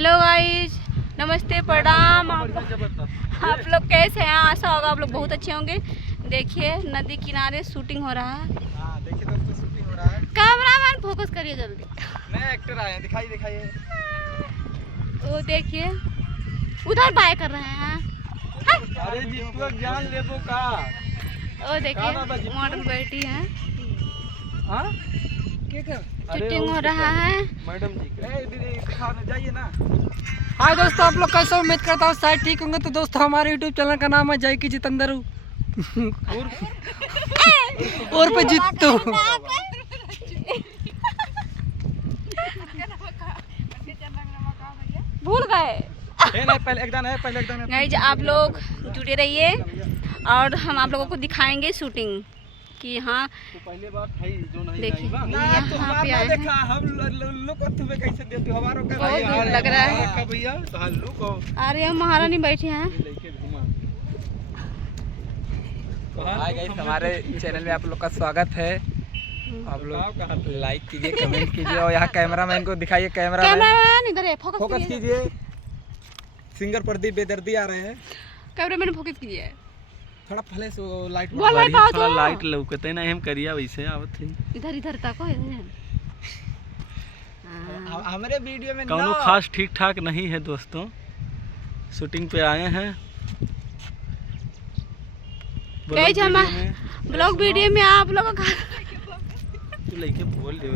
Hello guys, नमस्ते, प्रणाम। आप लोग कैसे हैं? आशा होगा आप लोग बहुत अच्छे होंगे। देखिए नदी किनारे शूटिंग हो रहा है। देखिए दोस्तों, शूटिंग हो रहा है। कैमरामैन फोकस करिए जल्दी। नए एक्टर आए हैं, दिखाइए। वो देखिए उधर बाय कर रहे हैं। अरे जी तू ज्ञान लेबो का। वो देखिए मॉडल बैठी है। हाँ शूटिंग हो रहा है। मैडम जी दिखा जाइए ना। हाय दोस्तों, आप लोग कैसे? उम्मीद करता हूँ शायद ठीक होंगे। तो दोस्तों हमारे यूट्यूब चैनल का नाम है जय की जितेंद्र और पे जीतो। भूल गए। पहले एकदम है। गाइस आप लोग जुड़े रहिए और हम आप लोगों को दिखाएंगे शूटिंग कि हाँ पहले बात है जो नहीं देखिए यहाँ पे आए हैं। हम लोग को तुम्हें कैसे देते हो? हमारो का बहुत दूर लग रहा है भैया। तो हल्लू को अरे हम महारानी बैठे हैं। हाय गाइस, हमारे चैनल में आप लोग का स्वागत है। आप लोग लाइक कीजिए, कमेंट कीजिए और यहाँ कैमरामैन को दिखाइए। कैमरामैन इधर है, फोकस कीजिए। सिंगर प्रदीप बेदर्दी आ रहे हैं। कैमरामैन फोकस कीजिए। थोड़ा पहले से लाइट थोड़ा लाइट लौकते ना, हम करिया वैसे आवत है। इधर तको हमारे वीडियो में कौनो खास ठीक ठाक नहीं है दोस्तों। शूटिंग पे आए हैं। गाइस हम ब्लॉग वीडियो में आप लोगों का तू लेके बोल दे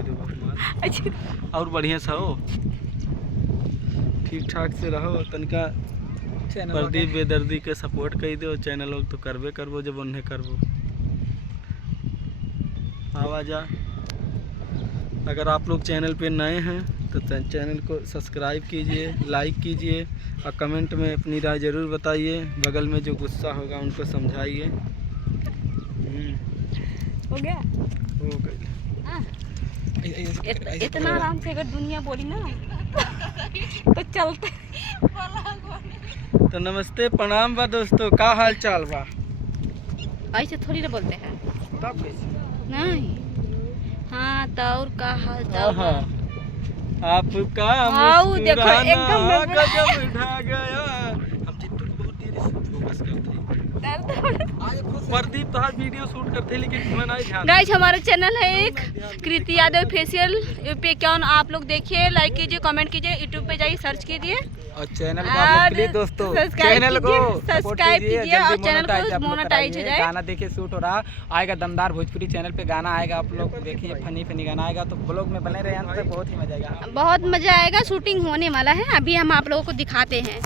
और बढ़िया सा हो, ठीक ठाक से रहो। तनिका प्रदीप बेदर्दी के सपोर्ट कर दो। चैनल लोग तो करबे करबो, जब उन्हें करबो आवाजा। अगर आप लोग चैनल पे नए हैं तो चैनल को सब्सक्राइब कीजिए, लाइक कीजिए और कमेंट में अपनी राय ज़रूर बताइए। बगल में जो गुस्सा होगा उनको समझाइए। हो गया। हो गई। इतना आराम से अगर दुनिया बोली ना तो चलते। तो नमस्ते, प्रणाम बा दोस्तों, का हाल चाल बा? ऐसे थोड़ी ना बोलते हैं। तब कैसे? नहीं हाँ तो और का हाल चाल बा? आपका आओ देखो एकदम गजब ढा गया। हम चित्तू को बहुत देर से फोकस करते हैं। प्रदीप तो हर वीडियो शूट करते हैं लेकिन तुम्हें नहीं ध्यान। गाइस हमारा चैनल है एक कृति यादव फेशियल पे, क्या आप लोग देखिए, लाइक कीजिए, कमेंट कीजिए, यूट्यूब पे जाइए सर्च कीजिए और चैनल को आप लोग प्लीज दोस्तों चैनल को सब्सक्राइब कीजिए और चैनल को मोनेटाइज हो जाए। गाना देखिए शूट हो रहा आएगा, दमदार भोजपुरी चैनल पे गाना आएगा। आप लोग देखिए, फनी गाना आएगा। तो ब्लॉग में बने रहे अंत तक, बहुत ही मजा आएगा। बहुत मजा आएगा। शूटिंग होने वाला है, अभी हम आप लोगों को दिखाते हैं।